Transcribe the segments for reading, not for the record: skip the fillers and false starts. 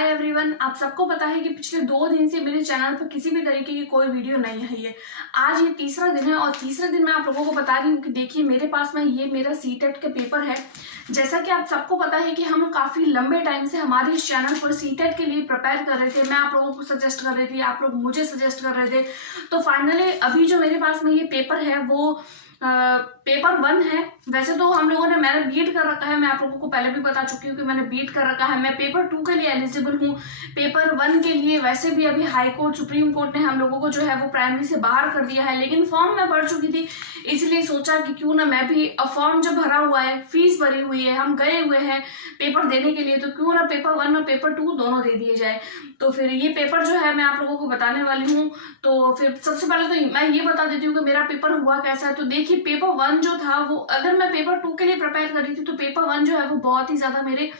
Hi everyone, आप सबको पता है कि पिछले 2 दिन से मेरे चैनल पर किसी भी तरीके की कोई वीडियो नहीं आई है। आज ये तीसरा दिन है और तीसरे दिन मैं आप लोगों को बता रही हूँ कि देखिए मेरे पास में ये मेरा सीटेट का पेपर है। जैसा कि आप सबको पता है कि हम काफी लंबे टाइम से हमारे इस चैनल पर सीटेट के लिए प्रिपेयर कर रहे थे। मैं आप लोगों को सजेस्ट कर रही थी, आप लोग मुझे सजेस्ट कर रहे थे। तो फाइनली अभी जो मेरे पास में ये पेपर है वो पेपर 1 है। वैसे तो हम लोगों ने मैंने बीट कर रखा है, मैं आप लोगों को पहले भी बता चुकी हूँ कि मैंने बीट कर रखा है। मैं पेपर 2 के लिए एलिजिबल हूँ। पेपर 1 के लिए वैसे भी अभी हाई कोर्ट सुप्रीम कोर्ट ने हम लोगों को जो है वो प्राइमरी से बाहर कर दिया है, लेकिन फॉर्म मैं भर चुकी थी, इसलिए सोचा कि क्यों ना मैं भी फॉर्म जब भरा हुआ है, फीस भरी हुई है, हम गए हुए हैं पेपर देने के लिए, तो क्यों ना पेपर 1 और पेपर 2 दोनों दे दिए जाए। तो फिर ये पेपर जो है मैं आप लोगों को बताने वाली हूँ। तो फिर सबसे पहले तो मैं ये बता देती हूँ कि मेरा पेपर हुआ कैसा है। तो देखिए पेपर 1 जो था वो, अगर मैं पेपर 2 के लिए प्रिपेयर कर रही थी तो पेपर 1 जो है वो बहुत ही ज्यादा मेरे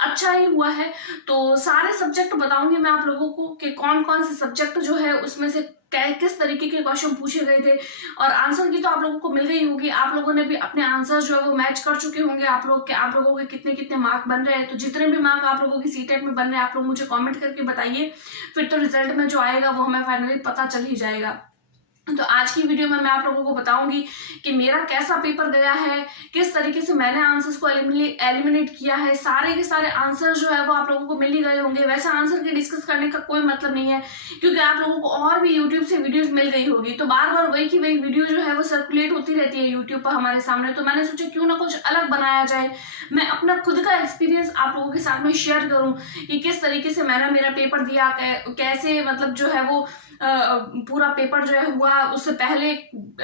अच्छा ही हुआ है। तो सारे सब्जेक्ट बताऊंगी मैं आप लोगों को कि कौन कौन से सब्जेक्ट जो है उसमें से किस तरीके के क्वेश्चन पूछे गए थे, और आंसर की तो आप लोगों को मिल गई होगी। आप लोगों ने भी अपने आंसर जो है वो मैच कर चुके होंगे। आप लोगों के कितने कितने मार्क बन रहे हैं। तो जितने भी मार्क आप लोगों की सीटेट में बन रहे हैं आप लोग मुझे कमेंट करके बताइए, फिर तो रिजल्ट में जो आएगा वो हमें फाइनली पता चल ही जाएगा। तो आज की वीडियो में मैं आप लोगों को बताऊंगी कि मेरा कैसा पेपर गया है, किस तरीके से मैंने आंसर्स को एलिमिनेट किया है। सारे के सारे आंसर जो है वो आप लोगों को मिल ही गए होंगे। वैसे आंसर की डिस्कस करने का कोई मतलब नहीं है, क्योंकि आप लोगों को और भी यूट्यूब से वीडियोस मिल गई होगी। तो बार बार वही की वही वीडियो जो है वो सर्कुलेट होती रहती है यूट्यूब पर हमारे सामने। तो मैंने सोचा क्यों ना कुछ अलग बनाया जाए, मैं अपना खुद का एक्सपीरियंस आप लोगों के साथ में शेयर करूं कि किस तरीके से मैंने मेरा पेपर दिया, कैसे मतलब जो है वो पूरा पेपर जो है हुआ। उससे पहले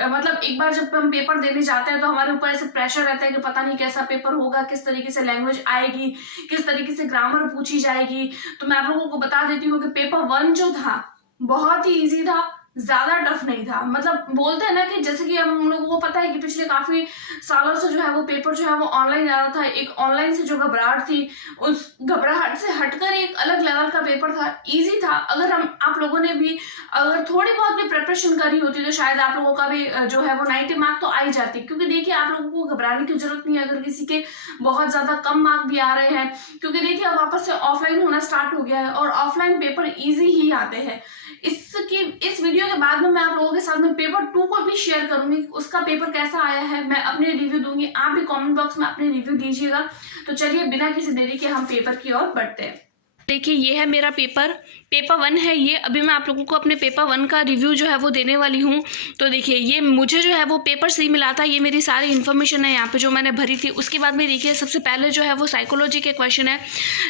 मतलब एक बार जब हम पेपर देने जाते हैं तो हमारे ऊपर ऐसे प्रेशर रहता है कि पता नहीं कैसा पेपर होगा, किस तरीके से लैंग्वेज आएगी, किस तरीके से ग्रामर पूछी जाएगी। तो मैं आप लोगों को बता देती हूँ कि पेपर 1 जो था बहुत ही इजी था, ज्यादा टफ नहीं था। मतलब बोलते हैं ना कि जैसे कि हम लोगों को पता है कि पिछले काफी सालों से जो है वो पेपर जो है वो ऑनलाइन आ रहा था। एक ऑनलाइन से जो घबराहट थी, उस घबराहट से हटकर एक अलग लेवल का पेपर था, इजी था। अगर आप लोगों ने भी अगर थोड़ी बहुत भी प्रिपरेशन करी होती तो शायद आप लोगों का भी जो है वो 90 मार्क तो आ ही जाती। क्योंकि देखिए आप लोगों को घबराने की जरूरत नहीं है अगर किसी के बहुत ज्यादा कम मार्क भी आ रहे हैं, क्योंकि देखिए अब वापस से ऑफलाइन होना स्टार्ट हो गया है और ऑफलाइन पेपर इजी ही आते हैं। इस वीडियो के बाद में मैं आप लोगों के साथ में पेपर 2 को भी शेयर करूंगी, उसका पेपर कैसा आया है मैं अपने रिव्यू दूंगी। आप भी कमेंट बॉक्स में अपने रिव्यू दीजिएगा। तो चलिए बिना किसी देरी के हम पेपर की ओर बढ़ते हैं। देखिए ये है मेरा पेपर 1 है ये। अभी मैं आप लोगों को अपने पेपर 1 का रिव्यू जो है वो देने वाली हूँ। तो देखिए ये मुझे जो है वो पेपर सही मिला था, ये मेरी सारी इन्फॉर्मेशन है यहाँ पे जो मैंने भरी थी। उसके बाद में देखिए सबसे पहले जो है वो साइकोलॉजी के क्वेश्चन है।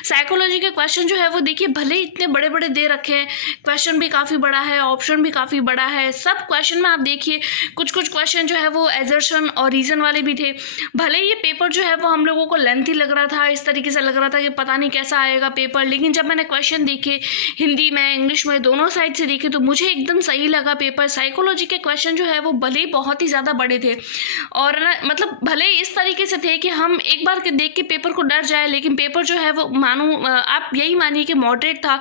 साइकोलॉजी के क्वेश्चन जो है वो देखिए भले ही इतने बड़े बड़े दे रखे हैं, क्वेश्चन भी काफ़ी बड़ा है, ऑप्शन भी काफ़ी बड़ा है। सब क्वेश्चन में आप देखिए कुछ क्वेश्चन जो है वो एजर्शन और रीज़न वाले भी थे। भले ये पेपर जो है वो हम लोगों को लेंथी लग रहा था, इस तरीके से लग रहा था कि पता नहीं कैसा आएगा पेपर, लेकिन जब मैंने क्वेश्चन देखे हिंदी में इंग्लिश में दोनों साइड से देखे तो मुझे एकदम सही लगा पेपर। साइकोलॉजी के क्वेश्चन जो है वो भले ही बहुत ही ज़्यादा बड़े थे और मतलब भले इस तरीके से थे कि हम एक बार के देख के पेपर को डर जाए, लेकिन पेपर जो है वो आप यही मानिए कि मॉडरेट था,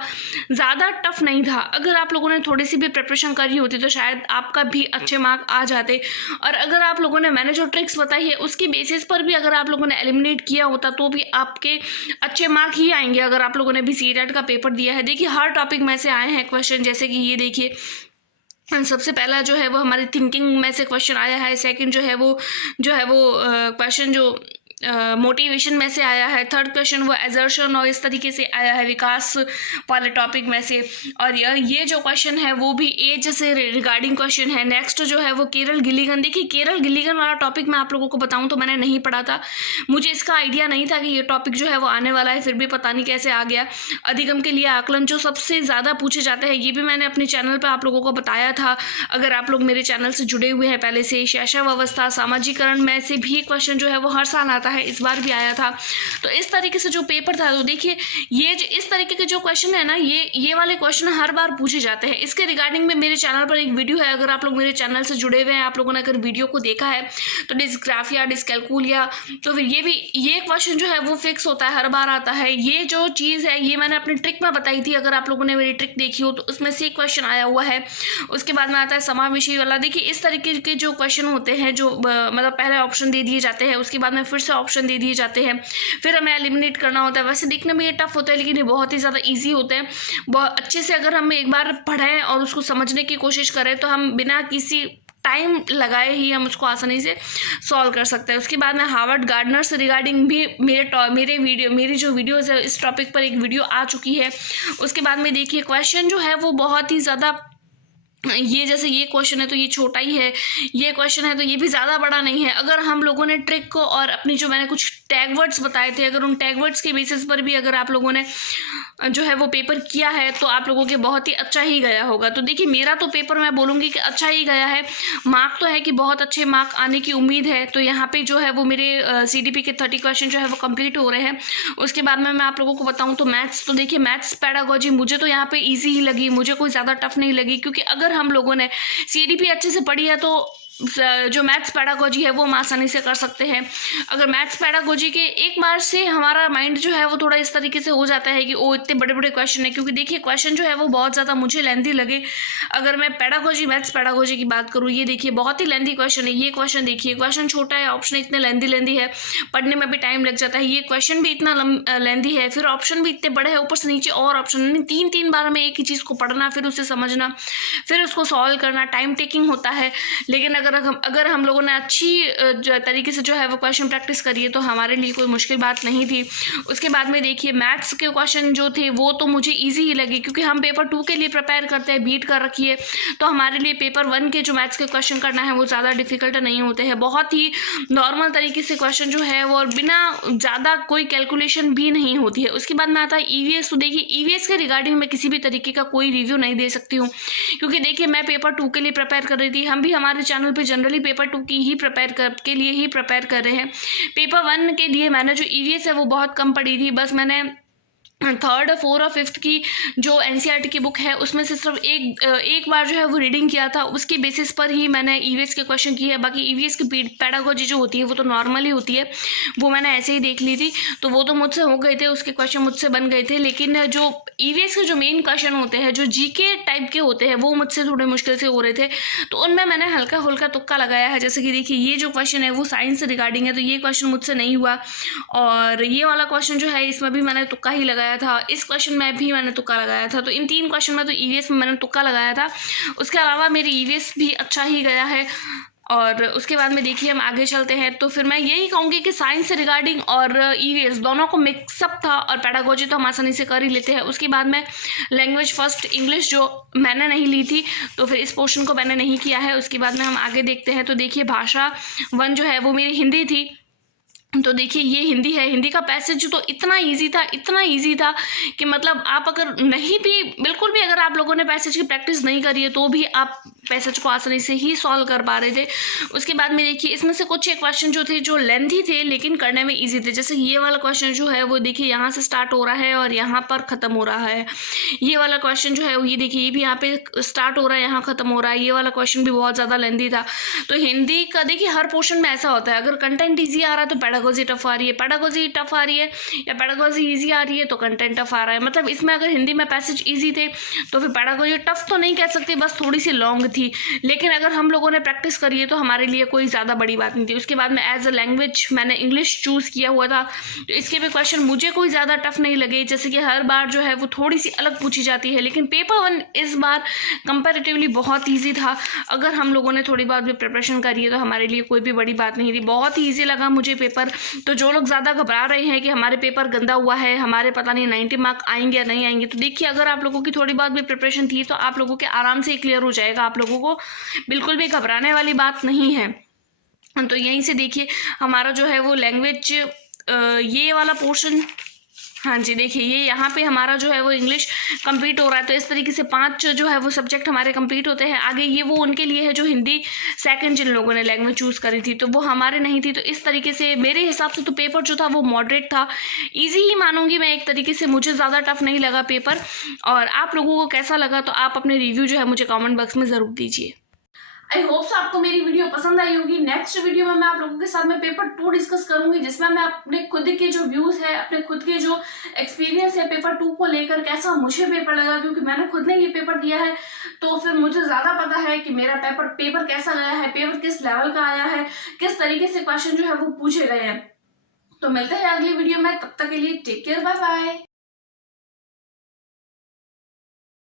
ज़्यादा टफ नहीं था। अगर आप लोगों ने थोड़ी सी भी प्रिपरेशन करी होती तो शायद आपका भी अच्छे मार्क आ जाते, और अगर आप लोगों ने मैंने जो ट्रिक्स बताई है उसकी बेसिस पर भी अगर आप लोगों ने एलिमिनेट किया होता तो भी आपके अच्छे मार्क ही आएंगे अगर आप लोगों ने भी सीटेट का पेपर दिया है। देखिए हर टॉपिक में से आए हैं क्वेश्चन, जैसे कि ये देखिए सबसे पहला जो है वो हमारी थिंकिंग में से क्वेश्चन आया है। सेकंड जो है वो क्वेश्चन जो मोटिवेशन में से आया है। थर्ड क्वेश्चन वो एजर्शन और इस तरीके से आया है विकास वाले टॉपिक में से। और ये जो क्वेश्चन है वो भी एज से रिगार्डिंग क्वेश्चन है। नेक्स्ट जो है वो केरल गिलीगन। देखिए केरल गिलीगन वाला टॉपिक मैं आप लोगों को बताऊं तो मैंने नहीं पढ़ा था, मुझे इसका आइडिया नहीं था कि ये टॉपिक जो है वो आने वाला है, फिर भी पता नहीं कैसे आ गया। अधिगम के लिए आकलन जो सबसे ज़्यादा पूछे जाते हैं, ये भी मैंने अपने चैनल पर आप लोगों को बताया था अगर आप लोग मेरे चैनल से जुड़े हुए हैं पहले से। शैशव अवस्था सामाजिकरण में से भी क्वेश्चन जो है वो हर साल आता है, इस बार भी आया था। तो इस तरीके से जो पेपर था, तो देखिए ये जो इस तरीके के जो क्वेश्चन है ना, ये वाले क्वेश्चन हर बार पूछे जाते हैं। इसके रिगार्डिंग में मेरे चैनल पर एक वीडियो है, अगर आप लोग मेरे चैनल से जुड़े हुए हैं, आप लोगों ने अगर वीडियो को देखा है तो डिस्ग्राफिया डिस्कैलकुलिया, तो फिर ये क्वेश्चन जो है वो फिक्स होता है, हर बार आता है। ये जो चीज़ है ये मैंने अपनी ट्रिक में बताई थी, अगर आप लोगों ने मेरी ट्रिक देखी हो तो उसमें से क्वेश्चन आया हुआ है। उसके बाद में आता है समावेशी वाला। देखिए इस तरीके के जो क्वेश्चन होते हैं जो मतलब पहले ऑप्शन दे दिए जाते हैं, उसके बाद में फिर से ऑप्शन दे दिए जाते हैं, फिर हमें एलिमिनेट करना होता है। वैसे देखने में ये टफ होता है, लेकिन ये बहुत ही ज़्यादा ईजी होते हैं। बहुत अच्छे से अगर हम एक बार पढ़ें और उसको समझने की कोशिश करें तो हम बिना किसी टाइम लगाए ही हम उसको आसानी से सॉल्व कर सकते हैं। उसके बाद में हार्वर्ड गार्डनर से रिगार्डिंग भी मेरी जो वीडियोज़ है इस टॉपिक पर एक वीडियो आ चुकी है। उसके बाद में देखिए क्वेश्चन जो है वो बहुत ही ज़्यादा, ये जैसे ये क्वेश्चन है तो ये छोटा ही है, ये क्वेश्चन है तो ये भी ज़्यादा बड़ा नहीं है। अगर हम लोगों ने ट्रिक को और अपनी जो मैंने कुछ टैग वर्ड्स बताए थे, अगर उन टैग वर्ड्स के बेसिस पर भी अगर आप लोगों ने जो है वो पेपर किया है तो आप लोगों के बहुत ही अच्छा ही गया होगा। तो देखिए मेरा तो पेपर मैं बोलूँगी कि अच्छा ही गया है। मार्क तो है कि बहुत अच्छे मार्क आने की उम्मीद है। तो यहाँ पे जो है वो मेरे CDP के 30 क्वेश्चन जो है वो कंप्लीट हो रहे हैं। उसके बाद में मैं आप लोगों को बताऊँ तो मैथ्स, तो देखिए मैथ्स पेडागोजी मुझे तो यहाँ पे ईजी ही लगी, मुझे कोई ज़्यादा टफ नहीं लगी, क्योंकि अगर हम लोगों ने CDP अच्छे से पढ़ी है तो जो मैथ्स पेडागोजी है वो हम आसानी से कर सकते हैं। अगर मैथ्स पेडागोजी के एक बार से हमारा माइंड जो है वो थोड़ा इस तरीके से हो जाता है कि ओ इतने बड़े बड़े क्वेश्चन है, क्योंकि देखिए क्वेश्चन जो है वो बहुत ज़्यादा मुझे लेंथी लगे। अगर मैं पेडागोजी मैथ्स पेडागोजी की बात करूँ, ये देखिए बहुत ही लेंथी क्वेश्चन है। ये क्वेश्चन देखिए, क्वेश्चन छोटा है, ऑप्शन इतने लेंथी है, पढ़ने में भी टाइम लग जाता है। ये क्वेश्चन भी इतना लेंथी है, फिर ऑप्शन भी इतने बड़े हैं, ऊपर से नीचे और ऑप्शन, तीन बार हमें एक ही चीज़ को पढ़ना, फिर उसे समझना, फिर उसको सॉल्व करना, टाइम टेकिंग होता है। लेकिन अगर हम लोगों ने अच्छी तरीके से जो है वो क्वेश्चन प्रैक्टिस करी है तो हमारे लिए कोई मुश्किल बात नहीं थी। उसके बाद में देखिए मैथ्स के क्वेश्चन जो थे वो तो मुझे इजी ही लगे, क्योंकि हम पेपर 2 के लिए प्रिपेयर करते हैं, बीट कर रखी है, तो हमारे लिए पेपर 1 के जो मैथ्स के क्वेश्चन करना है वो ज़्यादा डिफिकल्ट नहीं होते हैं। बहुत ही नॉर्मल तरीके से क्वेश्चन जो है वो, और बिना ज़्यादा कोई कैलकुलेशन भी नहीं होती है। उसके बाद में आता है EVS। तो देखिए EVS के रिगार्डिंग मैं किसी भी तरीके का कोई रिव्यू नहीं दे सकती हूँ, क्योंकि देखिए मैं पेपर 2 के लिए प्रिपेयर कर रही थी। हम भी हमारे चैनल पे जनरली पेपर 2 की ही प्रिपेयर कर रहे हैं। पेपर 1 के लिए मैंने जो EVS है वो बहुत कम पढ़ी थी। बस मैंने 3rd, 4th और 5th की जो NCERT की बुक है उसमें से सिर्फ एक बार जो है वो रीडिंग किया था, उसके बेसिस पर ही मैंने EVS के क्वेश्चन किए हैं। बाकी EVS की पेडागोजी जो होती है वो तो नॉर्मली होती है, वो मैंने ऐसे ही देख ली थी, तो वो तो मुझसे हो गए थे, उसके क्वेश्चन मुझसे बन गए थे। लेकिन जो EVS के जो मेन क्वेश्चन होते हैं, जो GK टाइप के होते हैं, वो मुझसे थोड़े मुश्किल से हो रहे थे, तो उनमें मैंने हल्का फुल्का तुक्का लगाया है। जैसे कि देखिए ये जो क्वेश्चन है वो साइंस से रिगार्डिंग है, तो ये क्वेश्चन मुझसे नहीं हुआ, और ये वाला क्वेश्चन जो है इसमें भी मैंने तुक्का ही लगाया था, इस क्वेश्चन में भी मैंने तुक्का लगाया था। तो इन 3 क्वेश्चन में तो EVS में मैंने तुक्का लगाया था। उसके अलावा मेरी EVS भी अच्छा ही गया है। और उसके बाद में देखिए हम आगे चलते हैं, तो फिर मैं यही कहूँगी कि साइंस से रिगार्डिंग और EVS दोनों को मिक्सअप था, और पेडागोजी तो हम आसानी से कर ही लेते हैं। उसके बाद में लैंग्वेज फर्स्ट इंग्लिश जो मैंने नहीं ली थी, तो फिर इस पोर्शन को मैंने नहीं किया है। उसके बाद में हम आगे देखते हैं, तो देखिए भाषा 1 जो है वो मेरी हिंदी थी, तो देखिए ये हिंदी है। हिंदी का पैसेज तो इतना इजी था कि मतलब आप अगर नहीं भी, बिल्कुल भी अगर आप लोगों ने पैसेज की प्रैक्टिस नहीं करी है तो भी आप पैसेज को आसानी से ही सॉल्व कर पा रहे थे। उसके बाद में देखिए इसमें से कुछ एक क्वेश्चन जो थे जो लेंथी थे लेकिन करने में इजी थे। जैसे ये वाला क्वेश्चन जो है वो देखिए यहाँ से स्टार्ट हो रहा है और यहाँ पर ख़त्म हो रहा है। ये वाला क्वेश्चन जो है ये देखिए ये भी यहाँ पे स्टार्ट हो रहा है, यहाँ ख़त्म हो रहा है। ये वाला क्वेश्चन भी बहुत ज़्यादा लेंथी था। तो हिंदी का देखिए हर पोर्शन में ऐसा होता है, अगर कंटेंट ईजी आ रहा है तो पेडागोजी टफ आ रही है, पेडागोजी टफ आ रही है या पेडागोजी ईजी आ रही है तो कंटेंट टफ आ रहा है। मतलब इसमें अगर हिंदी में पैसेज ईजी थे तो फिर पेडागोजी टफ तो नहीं कह सकते, बस थोड़ी सी लॉन्ग थी। लेकिन अगर हम लोगों ने प्रैक्टिस करी है तो हमारे लिए कोई ज़्यादा बड़ी बात नहीं थी। उसके बाद में एज अ लैंग्वेज मैंने इंग्लिश चूज़ किया हुआ था, तो इसके भी क्वेश्चन मुझे कोई ज़्यादा टफ नहीं लगे। जैसे कि हर बार जो है वो थोड़ी सी अलग पूछी जाती है, लेकिन पेपर 1 इस बार कंपैरेटिवली बहुत ईजी था। अगर हम लोगों ने थोड़ी बहुत भी प्रिपरेशन करी है तो हमारे लिए कोई भी बड़ी बात नहीं थी, बहुत ही ईजी लगा मुझे पेपर। तो जो लोग ज़्यादा घबरा रहे हैं कि हमारे पेपर गंदा हुआ है, हमारे पता नहीं 90 मार्क आएंगे या नहीं आएंगे, तो देखिए अगर आप लोगों की थोड़ी बहुत भी प्रिपरेशन थी तो आप लोगों के आराम से क्लियर हो जाएगा। आप लोगों को बिल्कुल भी घबराने वाली बात नहीं है। तो यहीं से देखिए हमारा जो है वो लैंग्वेज ये वाला पोर्शन, हाँ जी देखिए ये यहाँ पे हमारा जो है वो इंग्लिश कंप्लीट हो रहा है। तो इस तरीके से 5 जो है वो सब्जेक्ट हमारे कंप्लीट होते हैं। आगे ये वो उनके लिए है जो हिंदी सेकंड जिन लोगों ने लैंग्वेज चूज़ करी थी, तो वो हमारे नहीं थी। तो इस तरीके से मेरे हिसाब से तो पेपर जो था वो मॉडरेट था, ईजी ही मानूंगी मैं एक तरीके से, मुझे ज़्यादा टफ नहीं लगा पेपर। और आप लोगों को कैसा लगा तो आप अपने रिव्यू जो है मुझे कॉमेंट बॉक्स में ज़रूर दीजिए। आई होप सो आपको मेरी वीडियो पसंद आई होगी। नेक्स्ट वीडियो में मैं आप लोगों के साथ में पेपर 2 डिस्कस करूंगी, जिसमें मैं अपने खुद के जो व्यूज है, अपने खुद के जो एक्सपीरियंस है पेपर 2 को लेकर, कैसा मुझे पेपर लगा, क्योंकि मैंने खुद ने ये पेपर दिया है तो फिर मुझे ज्यादा पता है कि मेरा पेपर कैसा गया है, पेपर किस लेवल का आया है, किस तरीके से क्वेश्चन जो है वो पूछे गए हैं। तो मिलते हैं अगली वीडियो में, तब तक के लिए टेक केयर, बाय बाय।